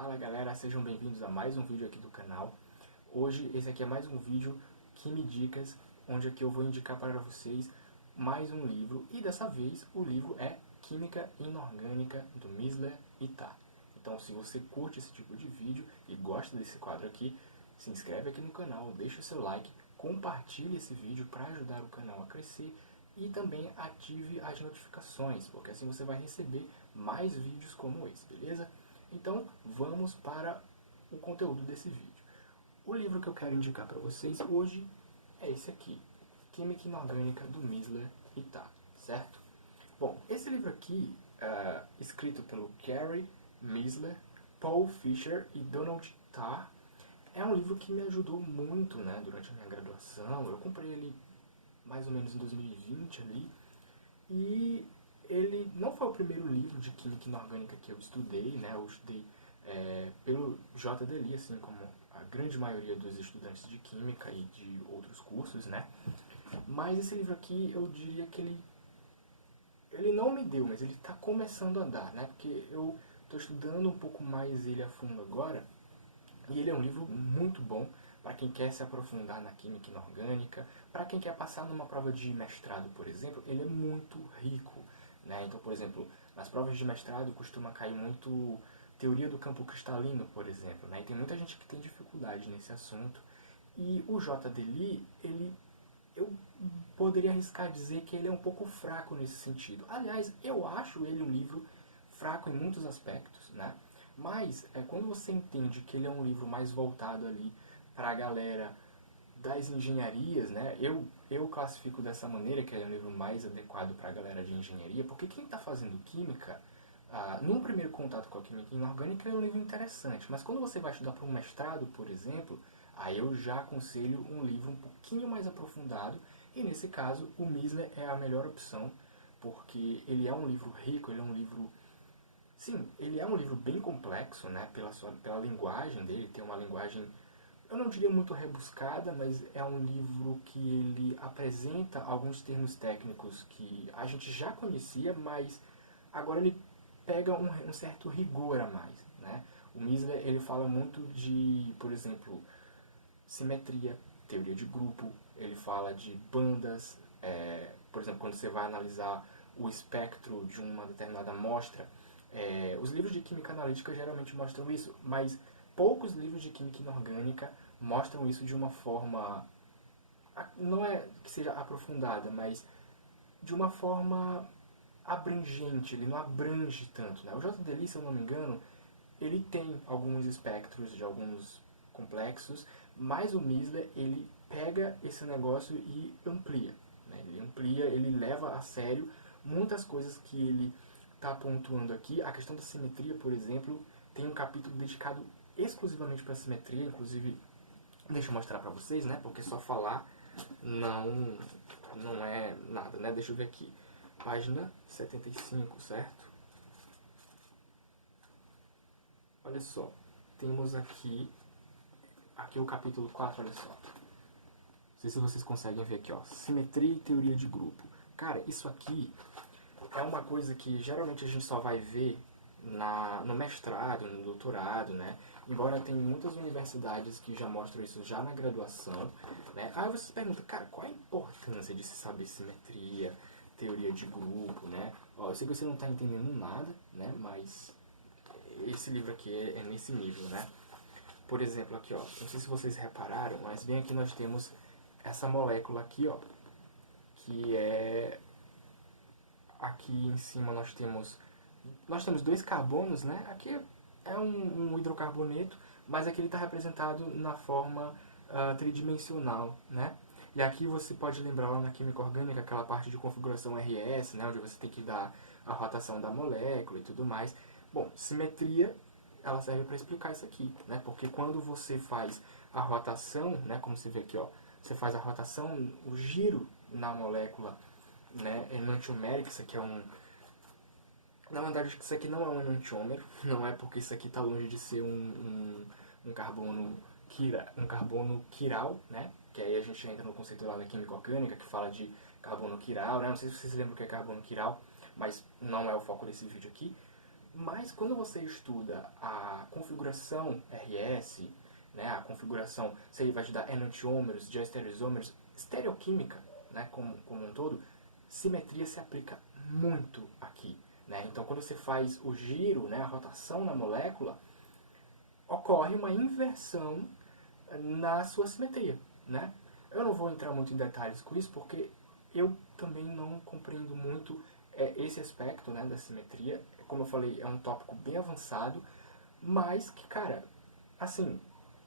Fala galera, sejam bem-vindos a mais um vídeo aqui do canal. Hoje esse aqui é mais um vídeo Química Dicas, onde aqui eu vou indicar para vocês mais um livro. E dessa vez o livro é Química Inorgânica, do Misler e Tá. Então se você curte esse tipo de vídeo e gosta desse quadro aqui, se inscreve aqui no canal, deixa o seu like, compartilhe esse vídeo para ajudar o canal a crescer e também ative as notificações, porque assim você vai receber mais vídeos como esse, beleza? Então vamos para o conteúdo desse vídeo. O livro que eu quero indicar para vocês hoje é esse aqui, Química Inorgânica, do Misler e Tá, certo? Bom, esse livro aqui, escrito pelo Gary Misler, Paul Fisher e Donald Tarr, é um livro que me ajudou muito, né, durante a minha graduação. Eu comprei ele mais ou menos em 2020 ali, e ele não foi o primeiro livro de Química Inorgânica que eu estudei, né, eu estudei pelo J.D. Lee, assim como a grande maioria dos estudantes de Química e de outros cursos, né, mas esse livro aqui eu diria que ele não me deu, mas ele está começando a dar, né, porque eu estou estudando um pouco mais ele a fundo agora, e ele é um livro muito bom para quem quer se aprofundar na química inorgânica, para quem quer passar numa prova de mestrado, por exemplo, ele é muito rico, né? Então, por exemplo, nas provas de mestrado costuma cair muito teoria do campo cristalino, por exemplo, né? E tem muita gente que tem dificuldade nesse assunto. E o J.D. Lee, eu poderia arriscar dizer que ele é um pouco fraco nesse sentido. Aliás, eu acho ele um livro fraco em muitos aspectos, né? Mas quando você entende que ele é um livro mais voltado ali para a galera das engenharias, né? Eu classifico dessa maneira, que ele é um livro mais adequado para a galera de engenharia, porque quem está fazendo química, num primeiro contato com a química inorgânica, é um livro interessante. Mas quando você vai estudar para um mestrado, por exemplo, aí eu já aconselho um livro um pouquinho mais aprofundado, e nesse caso o Misler é a melhor opção, porque ele é um livro rico, ele é um livro... Sim, ele é um livro bem complexo, né, pela linguagem dele, tem uma linguagem, eu não diria muito rebuscada, mas é um livro que ele apresenta alguns termos técnicos que a gente já conhecia, mas agora ele pega um certo rigor a mais, né? O Misler, ele fala muito de, por exemplo, simetria, teoria de grupo, ele fala de bandas, por exemplo, quando você vai analisar o espectro de uma determinada amostra, os livros de química analítica geralmente mostram isso, mas poucos livros de química inorgânica mostram isso de uma forma, não é que seja aprofundada, mas de uma forma abrangente, ele não abrange tanto, né? O J.D. Lee, se eu não me engano, ele tem alguns espectros de alguns complexos, mas o Misler, ele pega esse negócio e amplia, né? Ele amplia, ele leva a sério muitas coisas que ele está pontuando aqui. A questão da simetria, por exemplo, tem um capítulo dedicado exclusivamente para a simetria, inclusive, deixa eu mostrar para vocês, né? Porque só falar não é nada, né? Deixa eu ver aqui. Página 75, certo? Olha só, temos aqui o capítulo 4, olha só. Não sei se vocês conseguem ver aqui, ó. Simetria e teoria de grupo. Cara, isso aqui é uma coisa que geralmente a gente só vai ver no mestrado, no doutorado, né? Embora tem muitas universidades que já mostram isso já na graduação, né? Aí você se pergunta, cara, qual a importância de se saber simetria, teoria de grupo, né? Ó, eu sei que você não está entendendo nada, né? Mas esse livro aqui é nesse nível, né? Por exemplo, aqui, ó, não sei se vocês repararam, mas bem aqui nós temos essa molécula aqui, ó, que é... Aqui em cima nós temos dois carbonos, né? Aqui é um hidrocarboneto, mas aqui ele está representado na forma tridimensional, né? E aqui você pode lembrar lá na química orgânica aquela parte de configuração RS, né? Onde você tem que dar a rotação da molécula e tudo mais. Bom, simetria, ela serve para explicar isso aqui, né? Porque quando você faz a rotação, né? Como você vê aqui, ó, você faz a rotação, o giro na molécula, né, enantiomérico, isso aqui é um... Na verdade, isso aqui não é um enantiômero, não é porque isso aqui está longe de ser um carbono quiral, né, que aí a gente entra no conceito lá da química orgânica, que fala de carbono quiral, né, não sei se vocês lembram o que é carbono quiral, mas não é o foco desse vídeo aqui. Mas quando você estuda a configuração RS, né, a configuração, se ele vai te dar enantiômeros, diastereoisômeros, estereoquímica, né, como um todo, simetria se aplica muito aqui. Né? Então, quando você faz o giro, né, a rotação na molécula, ocorre uma inversão na sua simetria. Né? Eu não vou entrar muito em detalhes com isso, porque eu também não compreendo muito esse aspecto, né, da simetria. Como eu falei, é um tópico bem avançado, mas que, cara, assim,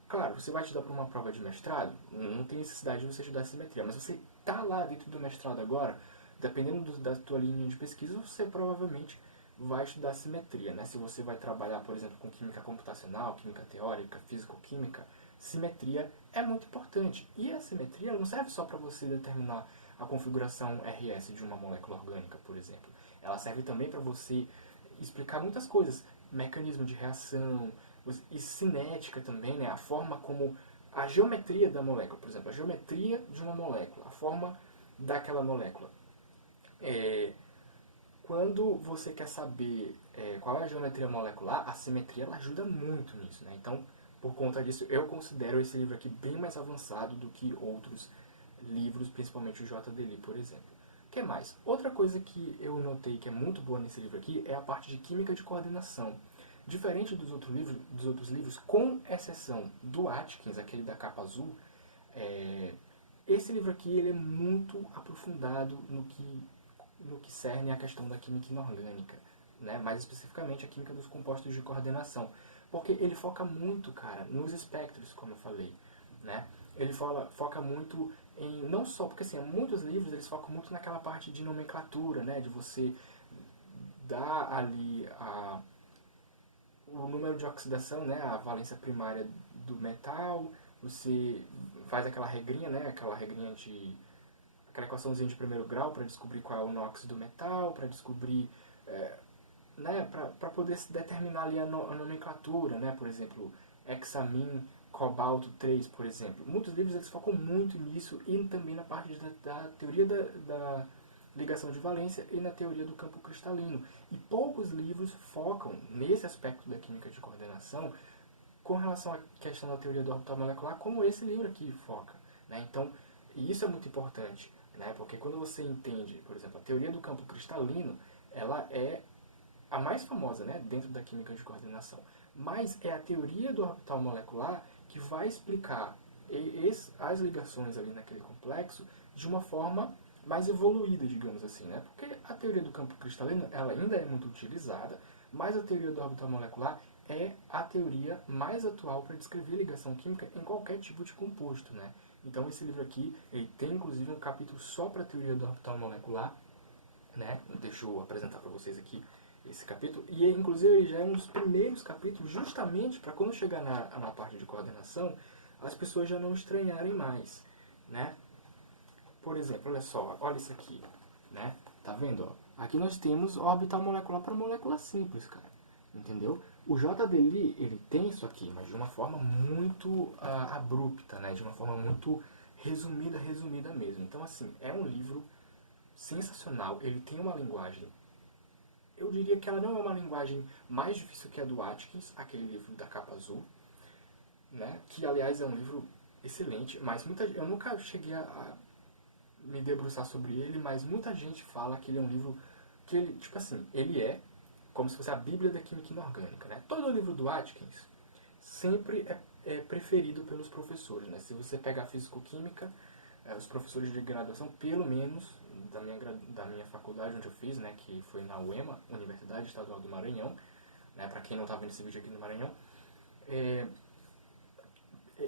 claro, você vai estudar para uma prova de mestrado, não tem necessidade de você estudar simetria, mas você tá lá dentro do mestrado agora, dependendo da tua linha de pesquisa, você provavelmente vai estudar simetria, né? Se você vai trabalhar, por exemplo, com química computacional, química teórica, físico-química, simetria é muito importante. E a simetria não serve só para você determinar a configuração RS de uma molécula orgânica, por exemplo. Ela serve também para você explicar muitas coisas, mecanismo de reação, e cinética também, né? A forma como a geometria da molécula, por exemplo, a geometria de uma molécula, a forma daquela molécula. Quando você quer saber qual é a geometria molecular, a simetria ela ajuda muito nisso, né? Então, por conta disso, eu considero esse livro aqui bem mais avançado do que outros livros, principalmente o J.D. Lee, por exemplo. O que mais? Outra coisa que eu notei que é muito boa nesse livro aqui é a parte de química de coordenação. Diferente dos outros livros, com exceção do Atkins, aquele da capa azul, esse livro aqui ele é muito aprofundado no que cerne a questão da química inorgânica, né? Mais especificamente a química dos compostos de coordenação. Porque ele foca muito, cara, nos espectros, como eu falei, né? Ele foca muito em, não só, porque assim, muitos livros eles focam muito naquela parte de nomenclatura, né? De você dar ali o número de oxidação, né? A valência primária do metal, você faz aquela regrinha, né? Aquela equaçãozinha de primeiro grau para descobrir qual é o NOx do metal, para descobrir, né, para poder determinar ali a nomenclatura, né, por exemplo, hexamin, cobalto 3, por exemplo. Muitos livros eles focam muito nisso e também na parte da teoria da ligação de valência e na teoria do campo cristalino. E poucos livros focam nesse aspecto da química de coordenação com relação à questão da teoria do orbital molecular, como esse livro aqui foca. Né? Então, isso é muito importante, né? Porque quando você entende, por exemplo, a teoria do campo cristalino, ela é a mais famosa, né, dentro da química de coordenação. Mas é a teoria do orbital molecular que vai explicar as ligações ali naquele complexo de uma forma mais evoluída, digamos assim, né? Porque a teoria do campo cristalino ela ainda é muito utilizada, mas a teoria do orbital molecular é a teoria mais atual para descrever ligação química em qualquer tipo de composto, né? Então esse livro aqui, ele tem inclusive um capítulo só para a teoria do orbital molecular, né? Deixa eu apresentar para vocês aqui esse capítulo. E inclusive ele já é um dos primeiros capítulos justamente para quando chegar na parte de coordenação, as pessoas já não estranharem mais, né? Por exemplo, olha só, olha isso aqui, né? Tá vendo? Ó? Aqui nós temos orbital molecular para molécula simples, cara. Entendeu? O J.D. Lee, ele tem isso aqui, mas de uma forma muito abrupta, né? De uma forma muito resumida mesmo. Então, assim, é um livro sensacional. Ele tem uma linguagem, eu diria que ela não é uma linguagem mais difícil que a do Atkins, aquele livro da capa azul, né? Que, aliás, é um livro excelente, mas eu nunca cheguei a me debruçar sobre ele, mas muita gente fala que ele é um livro que ele, tipo assim, ele é como se fosse a Bíblia da Química Inorgânica, né? Todo o livro do Atkins sempre é preferido pelos professores, né? Se você pegar Físico-Química, os professores de graduação, pelo menos da minha faculdade onde eu fiz, né? Que foi na UEMA, Universidade Estadual do Maranhão, né? Para quem não está vendo esse vídeo aqui no Maranhão,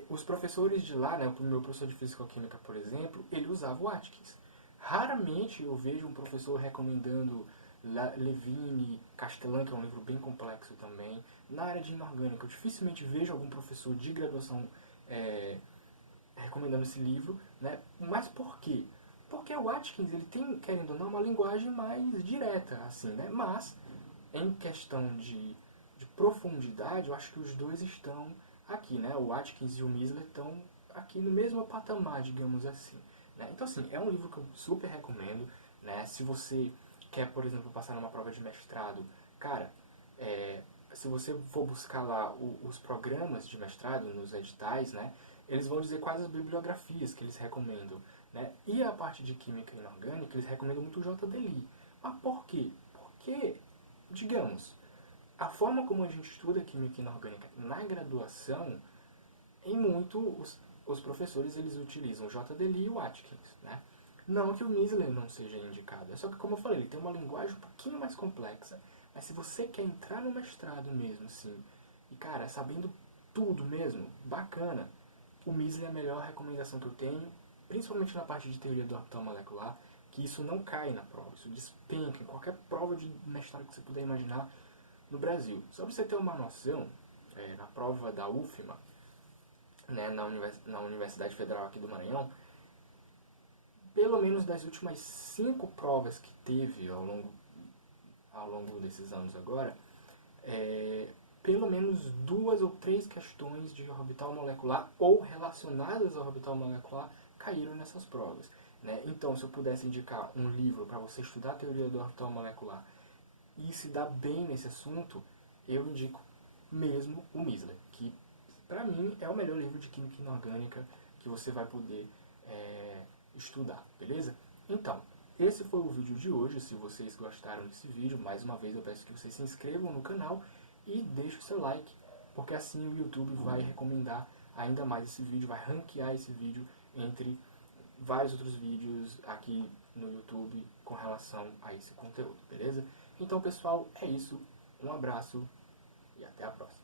os professores de lá, né? O meu professor de Físico-Química, por exemplo, ele usava o Atkins. Raramente eu vejo um professor recomendando Levine, Castellan, que é um livro bem complexo também. Na área de inorgânica, eu dificilmente vejo algum professor de graduação recomendando esse livro, né? Mas por quê? Porque o Atkins, ele tem, querendo ou não, uma linguagem mais direta, assim, né? Mas, em questão de profundidade, eu acho que os dois estão aqui, né? O Atkins e o Misler estão aqui no mesmo patamar, digamos assim. Né? Então, assim, é um livro que eu super recomendo, né? Se você quer, por exemplo, passar numa prova de mestrado, cara, se você for buscar lá os programas de mestrado nos editais, né, eles vão dizer quais as bibliografias que eles recomendam, né? E a parte de química inorgânica, eles recomendam muito o JDLI. Mas por quê? Porque, digamos, a forma como a gente estuda química inorgânica na graduação, em muito os professores eles utilizam o JDLI e o Atkins, né? Não que o Misley não seja indicado, é só que, como eu falei, ele tem uma linguagem um pouquinho mais complexa. Mas se você quer entrar no mestrado mesmo, assim, e cara, sabendo tudo mesmo, bacana, o Misley é a melhor recomendação que eu tenho, principalmente na parte de teoria do orbital molecular, que isso não cai na prova, isso despenca em qualquer prova de mestrado que você puder imaginar no Brasil. Só para você ter uma noção, na prova da UFMA, né, na Universidade Federal aqui do Maranhão, pelo menos das últimas 5 provas que teve ao longo desses anos agora, pelo menos 2 ou 3 questões de orbital molecular ou relacionadas ao orbital molecular caíram nessas provas, né? Então, se eu pudesse indicar um livro para você estudar a teoria do orbital molecular e se dar bem nesse assunto, eu indico mesmo o Misley, que para mim é o melhor livro de química inorgânica que você vai poder estudar, beleza? Então, esse foi o vídeo de hoje. Se vocês gostaram desse vídeo, mais uma vez eu peço que vocês se inscrevam no canal e deixem o seu like, porque assim o YouTube vai recomendar ainda mais esse vídeo, vai ranquear esse vídeo entre vários outros vídeos aqui no YouTube com relação a esse conteúdo, beleza? Então, pessoal, é isso. Um abraço e até a próxima.